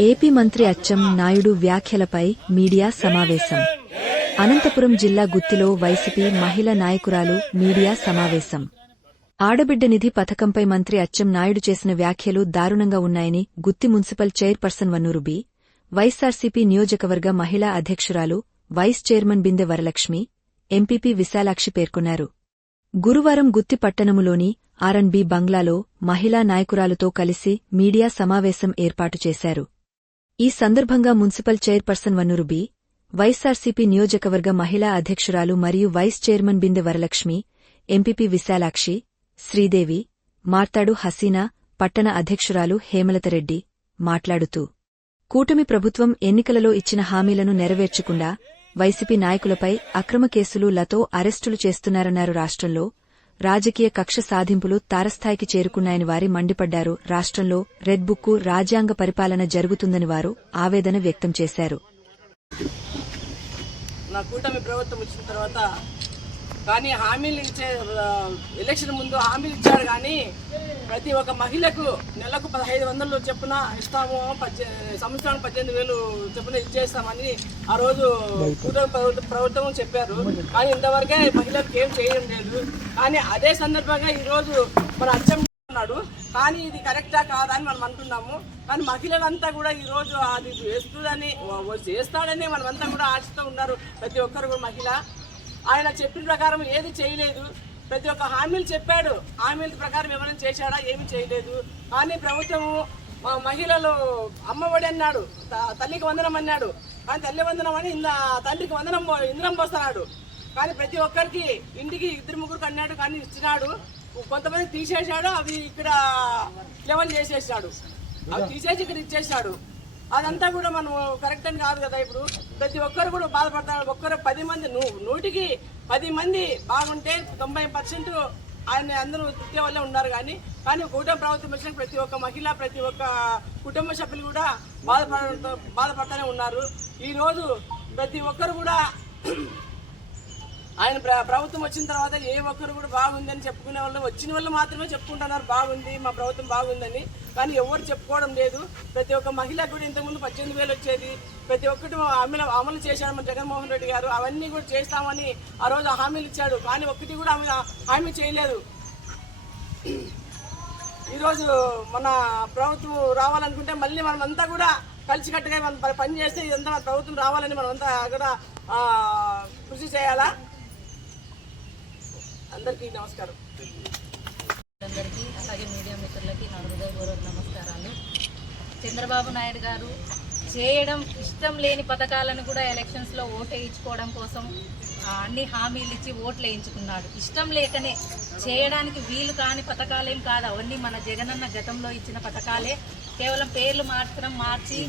AP మంత్రి అచ్చం నాయుడు వ్యాఖ్యలపై మీడియా సమావేశం. అనంతపురం జిల్లా గుత్తిలో వైసీపీ మహిళా నాయకురాలు మీడియా సమావేశం. ఆడబిడ్డ నిధి పథకంపై మంత్రి అచ్చం నాయుడు చేసిన వ్యాఖ్యలు దారుణంగా ఉన్నాయని Gutti municipal chairperson Vannuru B YSRCP నియోజకవర్గ మహిళా అధ్యక్షురాలు vice chairman Binde Varalakshmi MPP Vishalakshi పేర్కొన్నారు. గురువారం గుత్తి పట్టణములోని ఆర్ఎన్బి బంగ్లాలో మహిళా నాయకురాలతో కలిసి మీడియా సమావేశం ఏర్పాటు చేశారు. ఈ సందర్భంగా municipal chairperson Vannuru B YSRCP నియోజకవర్గ మహిళా అధ్యక్షురాలు మరియు vice chairman Binde Varalakshmi MPP Visalakshi Sridevi Marthadu Haseena పట్టణ అధ్యక్షురాలు హేమలతరెడ్డి మాట్లాడుతూ కూటమి ప్రభుత్వం ఎన్నికలలో ఇచ్చిన హామీలను నెరవేర్చకుండా వైసీపీ నాయకులపై అక్రమ కేసులు లతో అరెస్టులు చేస్తున్నారన్నారు రాష్ట్రంలో రాజకీయ కక్ష సాధింపులు తారస్థాయికి చేరుకున్నాయని వారి మండిపడ్డారు. రాష్ట్రంలో రెడ్ బుక్కు రాజ్యాంగ పరిపాలన జరుగుతుందని వారు ఆవేదన వ్యక్తం చేశారు. నా కూటమి ప్రభుత్వం వచ్చిన తర్వాత కానీ హామీలు ఇచ్చే ఎలక్షన్ ముందు హామీలు ఇచ్చారు కానీ ప్రతి ఒక్క మహిళకు నెలకు పదహైదు వందలు చెప్పున ఇస్తాము పద్దె సంవత్సరానికి పద్దెనిమిది వేలు చెప్పున ఇచ్చేస్తామని ఆ రోజు కూటమి ప్రభుత్వం చెప్పారు. కానీ ఇంతవరకే మహిళలకు ఏం చేయడం లేదు. కానీ అదే సందర్భంగా ఈరోజు మన అచ్చం ఉన్నాడు. కానీ ఇది కరెక్టా కాదా అని మనం అంటున్నాము కానీ మహిళలంతా కూడా ఈ రోజు అది చేస్తుందని చేస్తాడని మనమంతా కూడా ఆశతో ఉన్నారు ప్రతి ఒక్కరు కూడా మహిళ. ఆయన చెప్పిన ప్రకారం ఏది చేయలేదు. ప్రతి ఒక్క హామీలు చెప్పాడు. హామీల ప్రకారం ఏమైనా చేశాడా? ఏమి చేయలేదు. కానీ ప్రభుత్వము మా మహిళలు అమ్మఒడి అన్నాడు. త- తల్లికి వందనం అన్నాడు. కానీ తల్లి వందనం అని ఇంద తల్లికి వందనం పో- ఇంద్రం పోస్తున్నాడు. కానీ ప్రతి ఒక్కరికి ఇంటికి ఇద్దరు ముగ్గురు అన్నాడు కానీ ఇచ్చినాడు. కొంతమంది తీసేశాడు అవి ఇక్కడ లెవెన్ చేసేసాడు. అవి తీసేసి ఇక్కడ ఇచ్చేసాడు. అదంతా కూడా మనం కరెక్ట్ అని కాదు కదా ఇప్పుడు. ప్రతి ఒక్కరు కూడా బాధపడతారు. ఒక్కరు పది మంది నూ- నూటికి పది మంది బాగుంటే తొంభై పర్సెంట్ ఆయన అందరూ తృప్తి వల్లే ఉన్నారు కానీ కానీ కూటమి ప్రభుత్వం వచ్చిన ప్రతి ఒక్క మహిళ ప్రతి ఒక్క కుటుంబ సభ్యులు కూడా బాధపడ బాధపడతానే ఉన్నారు. ఈ రోజు ప్రతి ఒక్కరు కూడా ఆయన ప్రభుత్వం వచ్చిన తర్వాత ఏ ఒక్కరు కూడా బాగుందని చెప్పుకునే వాళ్ళు వచ్చిన వాళ్ళు మాత్రమే చెప్పుకుంటున్నారు బాగుంది మా ప్రభుత్వం బాగుందని. కానీ ఎవరు చెప్పుకోవడం లేదు. ప్రతి ఒక్క మహిళకు కూడా ఇంతకుముందు పద్దెనిమిది వేలు వచ్చేది. ప్రతి ఒక్కటి అమలు అమలు చేశాడు మన జగన్మోహన్ రెడ్డి గారు. అవన్నీ కూడా చేస్తామని ఆ రోజు హామీలు ఇచ్చాడు. కానీ ఒక్కటి కూడా ఆమె హామీ చేయలేదు. ఈరోజు మన ప్రభుత్వం రావాలనుకుంటే మళ్ళీ మనమంతా కూడా కలిసికట్టుగా మనం ప- పని చేస్తే ఇదంతా మన ప్రభుత్వం రావాలని మనమంతా కూడా కృషి చేయాలా? అందరికీ నమస్కారం. అందరికీ అలాగే మీడియా మిత్రులకి నా హృదయపూర్వక నమస్కారాలు. చంద్రబాబు నాయుడు గారు చేయడం ఇష్టం లేని పథకాలను కూడా ఎలక్షన్స్లో ఓటు వేయించుకోవడం కోసం అన్ని హామీలు ఇచ్చి ఓట్లు వేయించుకున్నాడు. ఇష్టం లేకనే చేయడానికి వీలు కాని పథకాలేం కాదు. అవన్నీ మన జగనన్న గతంలో ఇచ్చిన పథకాలే. కేవలం పేర్లు మాత్రం మార్చి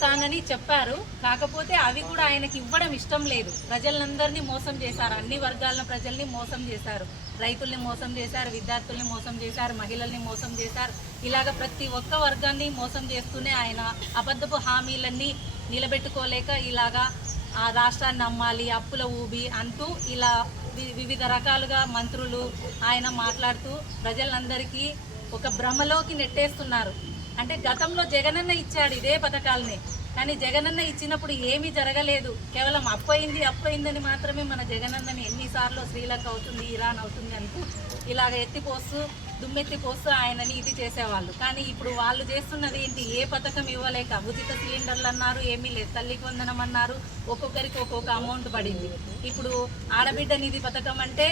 ఇస్తానని చెప్పారు. కాకపోతే అవి కూడా ఆయనకి ఇవ్వడం ఇష్టం లేదు. ప్రజలందరినీ మోసం చేశారు. అన్ని వర్గాల ప్రజల్ని మోసం చేశారు. రైతుల్ని మోసం చేశారు. విద్యార్థుల్ని మోసం చేశారు. మహిళల్ని మోసం చేశారు. ఇలాగ ప్రతి ఒక్క వర్గాన్ని మోసం చేస్తూనే ఆయన అబద్ధపు హామీలన్నీ నిలబెట్టుకోలేక ఇలాగా ఆ రాష్ట్రాన్ని నమ్మాలి అప్పుల ఊబి అంటూ ఇలా వి- వివిధ రకాలుగా మంత్రులు ఆయన మాట్లాడుతూ ప్రజలందరికీ ఒక భ్రమలోకి నెట్టేస్తున్నారు. అంటే గతంలో జగనన్న ఇచ్చాడు ఇదే పథకాలని. కానీ జగనన్న ఇచ్చినప్పుడు ఏమీ జరగలేదు. కేవలం అప్పయింది అప్పయిందని మాత్రమే మన జగనన్నని ఎన్నిసార్లు శ్రీలంక అవుతుంది ఇరాన్ అవుతుంది అంటూ ఇలాగ ఎత్తిపోస్తూ దుమ్మెత్తిపోస్తూ ఆయనని ఇది చేసేవాళ్ళు. కానీ ఇప్పుడు వాళ్ళు చేస్తున్నది ఏంటి? ఏ పథకం ఇవ్వలేక ఉచిత సిలిండర్లు అన్నారు ఏమీ లేదు. తల్లికి వందనం అన్నారు. ఒక్కొక్కరికి ఒక్కొక్క అమౌంట్ పడింది. ఇప్పుడు ఆడబిడ్డ నిధి పథకం అంటే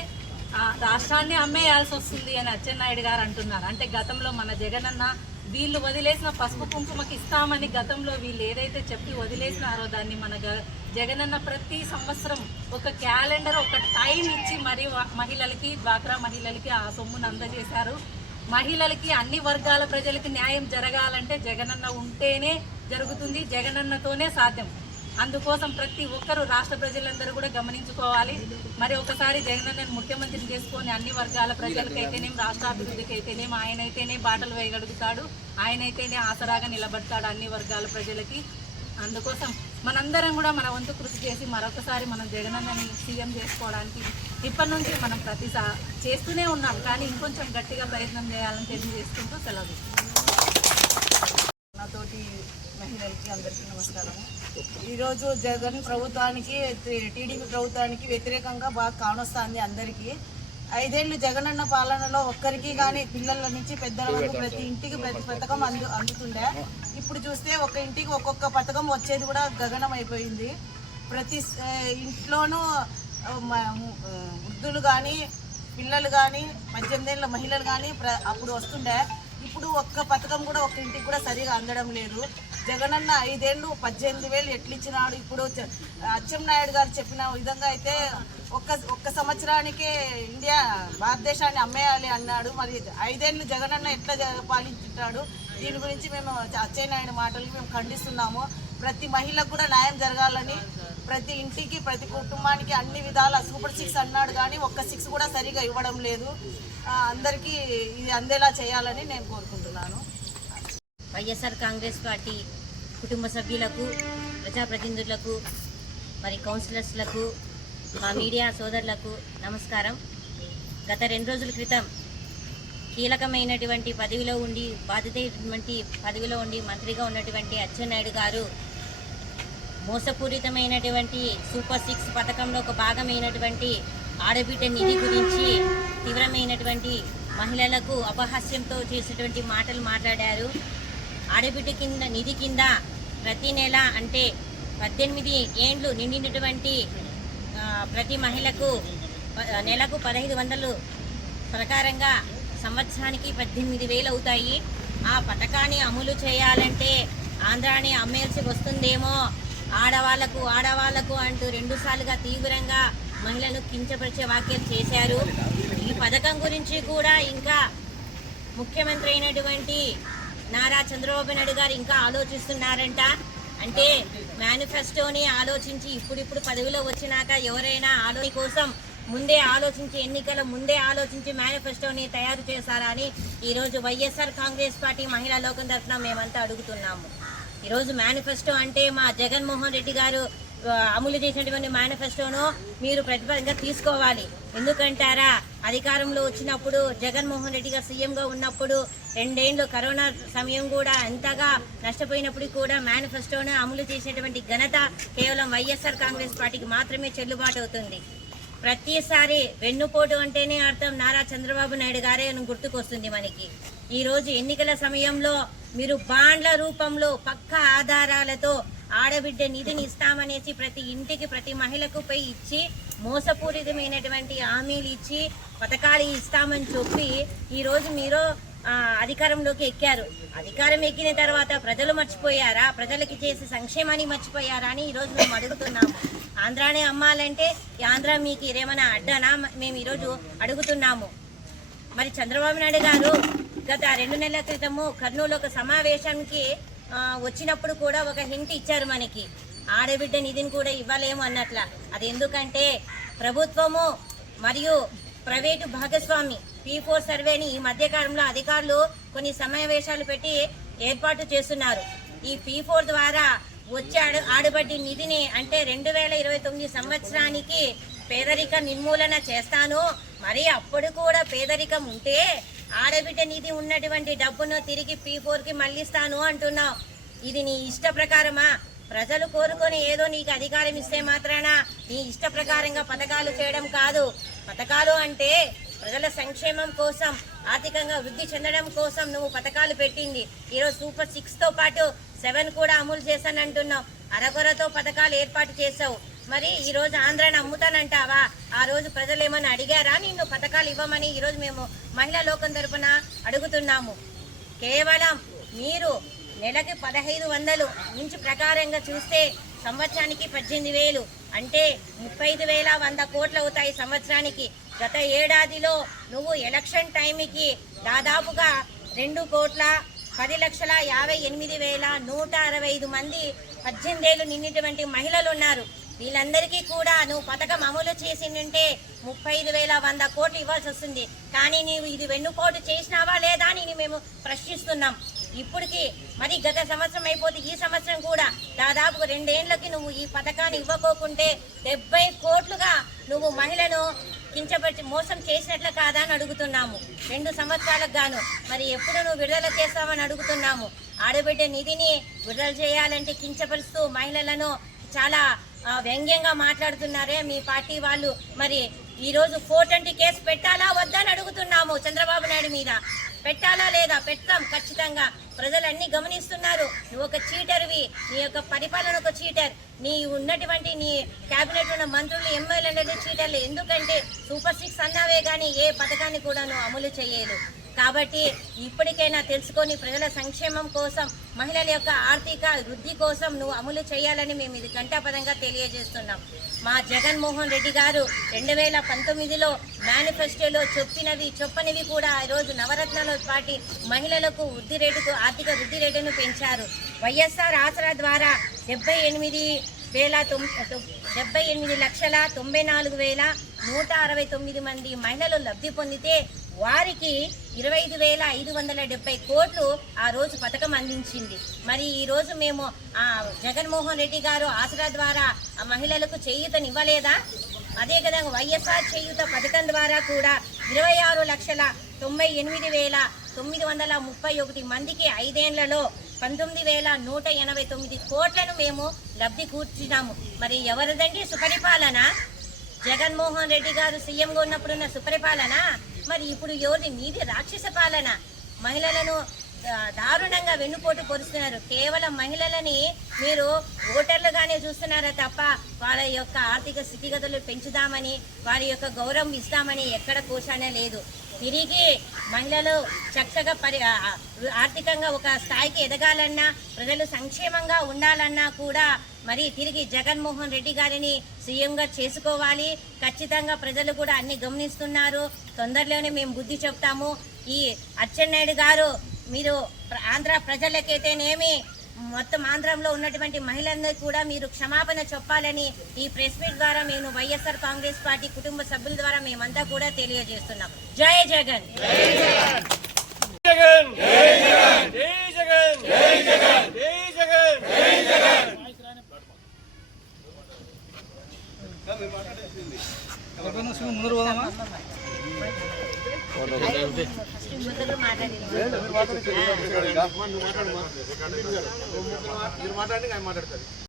రాష్ట్రాన్ని అమ్మేయాల్సి వస్తుంది అని అచ్చెన్నాయుడు గారు అంటున్నారు. అంటే గతంలో మన జగనన్న వీళ్ళు వదిలేసిన పసుపు కుంకుమకి ఇస్తామని గతంలో వీళ్ళు ఏదైతే చెప్పి వదిలేసినారో దాన్ని మన జగనన్న ప్రతి సంవత్సరం ఒక క్యాలెండర్ ఒక టైం ఇచ్చి మరి మహిళలకి డ్వాక్రా మహిళలకి ఆ సొమ్మును అందజేశారు. మహిళలకి అన్ని వర్గాల ప్రజలకి న్యాయం జరగాలంటే జగనన్న ఉంటేనే జరుగుతుంది జగనన్నతోనే సాధ్యం. అందుకోసం ప్రతి ఒక్కరూ రాష్ట్ర ప్రజలందరూ కూడా గమనించుకోవాలి. మరి ఒకసారి జగనన్నను ముఖ్యమంత్రిని చేసుకొని అన్ని వర్గాల ప్రజలకైతేనేం రాష్ట్రాభివృద్ధికి అయితేనేం ఆయన అయితేనే బాటలు వేయగలుగుతాడు ఆయన అయితేనే ఆసరాగా నిలబడతాడు అన్ని వర్గాల ప్రజలకి. అందుకోసం మనందరం కూడా మన వంతు కృషి చేసి మరొకసారి మనం జగనన్నని సీఎం చేసుకోవడానికి ఇప్పటి నుంచి మనం ప్రతిసా చేస్తూనే ఉన్నాం. కానీ ఇంకొంచెం గట్టిగా ప్రయత్నం చేయాలని తెలియజేసుకుంటూ సెలవు. తీసుకుంటాం. అందరికీ నమస్కారము. ఈరోజు జగన్ ప్రభుత్వానికి టీడీపీ ప్రభుత్వానికి వ్యతిరేకంగా బాగా కానొస్తుంది అందరికీ. ఐదేళ్ళు జగనన్న పాలనలో ఒక్కరికి కానీ పిల్లల నుంచి పెద్దల వరకు ప్రతి ఇంటికి ప్రతి పథకం అందు అందుతుండే. ఇప్పుడు చూస్తే ఒక ఇంటికి ఒక్కొక్క పథకం వచ్చేది కూడా గగనం అయిపోయింది ప్రతి ఇంట్లోనూ వృద్ధులు కానీ పిల్లలు కానీ పద్దెనిమిదేళ్ళ మహిళలు కానీ ప్ర- అప్పుడు వస్తుండే. ఇప్పుడు ఒక్క పథకం కూడా ఒక్క ఇంటికి కూడా సరిగా అందడం లేదు. జగనన్న ఐదేళ్ళు పద్దెనిమిది వేలు ఎట్లిచ్చినాడు? ఇప్పుడు అచ్చెన్నాయుడు గారు చెప్పిన విధంగా అయితే ఒక్క ఒక్క సంవత్సరానికే ఇండియా భారతదేశాన్ని అమ్మేయాలి అన్నాడు. మరి ఐదేళ్ళు జగనన్న ఎట్లా జ- పాలించుంటాడు? దీని గురించి మేము అచ్చెన్నాయుడు మాటలు మేము ఖండిస్తున్నాము. ప్రతి మహిళకు కూడా న్యాయం జరగాలని ప్రతి ఇంటికి ప్రతి కుటుంబానికి అన్ని విధాల సూపర్ సిక్స్ అన్నాడు కానీ ఒక్క సిక్స్ కూడా సరిగా ఇవ్వడం లేదు. అందరికీ ఇది అందేలా చేయాలని నేను కోరుకుంటున్నాను. వైఎస్ఆర్ కాంగ్రెస్ పార్టీ కుటుంబ సభ్యులకు ప్రజాప్రతినిధులకు మరి కౌన్సిలర్స్లకు మా మీడియా సోదరులకు నమస్కారం. గత రెండు రోజుల క్రితం కీలకమైనటువంటి పదవిలో ఉండి బాధితమైనటువంటి పదవిలో ఉండి మంత్రిగా ఉన్నటువంటి అచ్చెన్నాయుడు గారు మోసపూరితమైనటువంటి సూపర్ సిక్స్ పథకంలో ఒక భాగమైనటువంటి ఆడబిడ్డ నిధి గురించి తీవ్రమైనటువంటి మహిళలకు అపహాస్యంతో చేసినటువంటి మాటలు మాట్లాడారు. ఆడబిడ్డ కింద నిధి కింద ప్రతి నెల అంటే పద్దెనిమిది ఏండ్లు నిండినటువంటి ప్రతి మహిళకు ప- నెలకు పదహైదు వందలు ప్రకారంగా సంవత్సరానికి పద్దెనిమిది వేలు అవుతాయి. ఆ పథకాన్ని అమలు చేయాలంటే ఆంధ్రాని అమ్మేల్సి వస్తుందేమో. ఆడవాళ్ళకు ఆడవాళ్ళకు అంటూ రెండుసార్లుగా తీవ్రంగా మహిళలను కించపరిచే వ్యాఖ్యలు చేశారు. ఈ పథకం గురించి కూడా ఇంకా ముఖ్యమంత్రి అయినటువంటి నారా చంద్రబాబు నాయుడు గారు ఇంకా ఆలోచిస్తున్నారంట. అంటే మేనిఫెస్టోని ఆలోచించి ఇప్పుడిప్పుడు పదవిలో వచ్చినాక ఎవరైనా ఆలోచన కోసం ముందే ఆలోచించి ఎన్నికల ముందే ఆలోచించి మేనిఫెస్టోని తయారు చేశారా అని ఈరోజు వైఎస్ఆర్ కాంగ్రెస్ పార్టీ మహిళా లోకం తరఫున మేమంతా అడుగుతున్నాము. ఈరోజు మేనిఫెస్టో అంటే మా జగన్మోహన్ రెడ్డి గారు అమలు చేసినటువంటి మేనిఫెస్టోను మీరు ప్రతిపాదనగా తీసుకోవాలి. ఎందుకంటారా? అధికారంలో వచ్చినప్పుడు జగన్మోహన్ రెడ్డి గారు సీఎంగా ఉన్నప్పుడు రెండేళ్ళు కరోనా సమయం కూడా ఎంతగా నష్టపోయినప్పుడు కూడా మేనిఫెస్టోను అమలు చేసేటువంటి ఘనత కేవలం వైఎస్ఆర్ కాంగ్రెస్ పార్టీకి మాత్రమే చెల్లుబాటు అవుతుంది. ప్రతిసారి వెన్నుపోటు అంటేనే అర్థం నారా చంద్రబాబు నాయుడు గారే అని గుర్తుకొస్తుంది మనకి. ఈరోజు ఎన్నికల సమయంలో మీరు బాండ్ల రూపంలో పక్క ఆధారాలతో ఆడబిడ్డ నిధిని ఇస్తామనేసి ప్రతి ఇంటికి ప్రతి మహిళకు పై ఇచ్చి మోసపూరితమైనటువంటి హామీలు ఇచ్చి పథకాలు ఇస్తామని చెప్పి ఈరోజు మీరు అధికారంలోకి ఎక్కారు. అధికారం ఎక్కిన తర్వాత ప్రజలు మర్చిపోయారా? ప్రజలకి చేసే సంక్షేమాన్ని మర్చిపోయారా అని ఈరోజు మేము అడుగుతున్నాము. ఆంధ్రానే అమ్మాలంటే ఈ ఆంధ్ర మీకు ఏమైనా అడ్డానా? మేము ఈరోజు అడుగుతున్నాము. మరి చంద్రబాబు నాయుడు గారు గత రెండు నెలల క్రితము కర్నూలు ఒక సమావేశానికి వచ్చినప్పుడు కూడా ఒక హింట్ ఇచ్చారు మనకి. ఆడబిడ్డ నిధిని కూడా ఇవ్వలేము అన్నట్ల. అది ఎందుకంటే ప్రభుత్వము మరియు ప్రైవేటు భాగస్వామి పీ ఫోర్ సర్వేని ఈ మధ్యకాలంలో అధికారులు కొన్ని సమావేశాలు పెట్టి ఏర్పాటు చేస్తున్నారు. ఈ పీ ఫోర్ ద్వారా వచ్చే ఆడు ఆడబడ్డి నిధిని అంటే రెండు వేల ఇరవై తొమ్మిది సంవత్సరానికి పేదరిక నిర్మూలన చేస్తాను. మరి అప్పుడు కూడా పేదరికం ఉంటే ఆడబిడ్డ నిధి ఉన్నటువంటి డబ్బును తిరిగి పీ ఫోర్కి మళ్ళిస్తాను అంటున్నావు ఇది నీ ఇష్ట ప్రకారమా? ప్రజలు కోరుకొని ఏదో నీకు అధికారం ఇస్తే మాత్రాన? నీ ఇష్ట ప్రకారంగా పథకాలు చేయడం కాదు. పథకాలు అంటే ప్రజల సంక్షేమం కోసం ఆర్థికంగా వృద్ధి చెందడం కోసం నువ్వు పథకాలు పెట్టింది. ఈరోజు సూపర్ సిక్స్తో పాటు సెవెన్ కూడా అమలు చేశానంటున్నావు. అరకొరతో పథకాలు ఏర్పాటు చేసావు మరి ఈ రోజు ఆంధ్రాని అమ్ముతానంటావా ఆ రోజు ప్రజలు ఏమైనా అడిగారా? నిన్ను పథకాలు ఇవ్వమని ఈరోజు మేము మహిళా లోకం తరపున అడుగుతున్నాము. కేవలం మీరు నెలకి పదహైదు వందలు నుంచి ప్రకారంగా చూస్తే సంవత్సరానికి పద్దెనిమిది వేలు. అంటే ముప్పై ఐదు వేల వంద కోట్లు అవుతాయి సంవత్సరానికి. గత ఏడాదిలో నువ్వు ఎలక్షన్ టైంకి దాదాపుగా రెండు కోట్ల పది లక్షల యాభై ఎనిమిది వేల నూట అరవై ఐదు మంది పద్దెనిమిదేళ్ళు నిండినటువంటి మహిళలు ఉన్నారు. వీళ్ళందరికీ కూడా నువ్వు పథకం అమలు చేసిందంటే ముప్పై ఐదు వేల వంద కోట్లు ఇవ్వాల్సి వస్తుంది. కానీ నీవు ఇది వెన్నుపోటు చేసినావా లేదా అని మేము ప్రశ్నిస్తున్నాం. ఇప్పటికి మరి గత సంవత్సరం అయిపోతే ఈ సంవత్సరం కూడా దాదాపు రెండేళ్ళకి నువ్వు ఈ పథకాన్ని ఇవ్వకోకుంటే డెబ్బై కోట్లుగా నువ్వు మహిళను కించపరిచి మోసం చేసినట్లు కాదా అని అడుగుతున్నాము. రెండు సంవత్సరాలకు గాను మరి ఎప్పుడు నువ్వు విడుదల చేస్తావని అడుగుతున్నాము. ఆడబిడ్డ నిధిని విడుదల చేయాలంటే కించపరుస్తూ మహిళలను చాలా వ్యంగ్యంగా మాట్లాడుతున్నారే మీ పార్టీ వాళ్ళు. మరి ఈరోజు ఫోర్ ట్వంటీ కేసు పెట్టాలా వద్దా అని అడుగుతున్నాము చంద్రబాబు నాయుడు మీద. పెట్టాలా లేదా? పెడతాం ఖచ్చితంగా. ప్రజలన్నీ గమనిస్తున్నారు. నువ్వు ఒక చీటర్వి. నీ యొక్క పరిపాలన ఒక చీటర్. నీ ఉన్నటువంటి నీ క్యాబినెట్ ఉన్న మంత్రులు ఎమ్మెల్యేలు చీటర్లు. ఎందుకంటే సూపర్ సిక్స్ అన్నావే కానీ ఏ పథకాన్ని కూడా నువ్వు అమలు చేయలేదు. కాబట్టి ఇప్పటికైనా తెలుసుకొని ప్రజల సంక్షేమం కోసం మహిళల యొక్క ఆర్థిక వృద్ధి కోసం నువ్వు అమలు చేయాలని మేము ఇది గంటాపదంగా తెలియజేస్తున్నాం. మా జగన్మోహన్ రెడ్డి గారు రెండు వేల పంతొమ్మిదిలో మేనిఫెస్టోలో చెప్పినవి చెప్పనివి కూడా ఈ రోజు నవరత్నాల పాటి మహిళలకు వృద్ధి రేటుకు ఆర్థిక వృద్ధి రేటును పెంచారు. వైఎస్ఆర్ ఆసరా ద్వారా డెబ్బై ఎనిమిది వేల డెబ్బై ఎనిమిది లక్షల తొంభై నాలుగు వేల నూట అరవై తొమ్మిది మంది మహిళలు లబ్ధి పొందితే వారికి ఇరవై ఐదు వేల ఐదు వందల డెబ్బై కోట్లు ఆ రోజు పథకం అందించింది. మరి ఈ రోజు మేము ఆ జగన్మోహన్ రెడ్డి గారు ఆసరా ద్వారా ఆ మహిళలకు చేయూతనివ్వలేదా? అదే కదా వైఎస్ఆర్ చేయూత పథకం ద్వారా కూడా ఇరవై ఆరు లక్షల తొంభై ఎనిమిది వేల తొమ్మిది వందల ముప్పై ఒకటి మందికి ఐదేళ్ళలో పంతొమ్మిది వేల నూట ఎనభై తొమ్మిది కోట్లను మేము లబ్ధి కూర్చున్నాము. మరి ఎవరిదండి సుపరిపాలన? జగన్మోహన్ రెడ్డి గారు సీఎంగా ఉన్నప్పుడున్న సుపరిపాలన మరి ఇప్పుడు ఎవరిది? మీది రాక్షస పాలన. మహిళలను దారుణంగా వెన్నుపోటు పొరుస్తున్నారు. కేవలం మహిళలని మీరు ఓటర్లుగానే చూస్తున్నారా తప్ప వాళ్ళ యొక్క ఆర్థిక స్థితిగతులు పెంచుదామని వారి యొక్క గౌరవం ఇస్తామని ఎక్కడ కోశానే లేదు. తిరిగి మహిళలు చక్కగా పరి ఆర్థికంగా ఒక స్థాయికి ఎదగాలన్నా ప్రజలు సంక్షేమంగా ఉండాలన్నా కూడా మరి తిరిగి జగన్మోహన్ రెడ్డి గారిని సీఎంగా చేసుకోవాలి. ఖచ్చితంగా ప్రజలు కూడా అన్ని గమనిస్తున్నారు. తొందరలోనే మేము బుద్ధి చెప్తాము. ఈ అచ్చెన్నాయుడు గారు మీరు ఆంధ్ర ప్రజలకైతేనేమి మొత్తం ఆంధ్రంలో ఉన్నటువంటి మహిళలందరికీ కూడా మీరు క్షమాపణ చెప్పాలని ఈ ప్రెస్ మీట్ ద్వారా మేము వైఎస్ఆర్ కాంగ్రెస్ పార్టీ కుటుంబ సభ్యుల ద్వారా మేమంతా కూడా తెలియజేస్తున్నాం. జై జగన్. జగన్. జై జగన్. జై జగన్. జై జగన్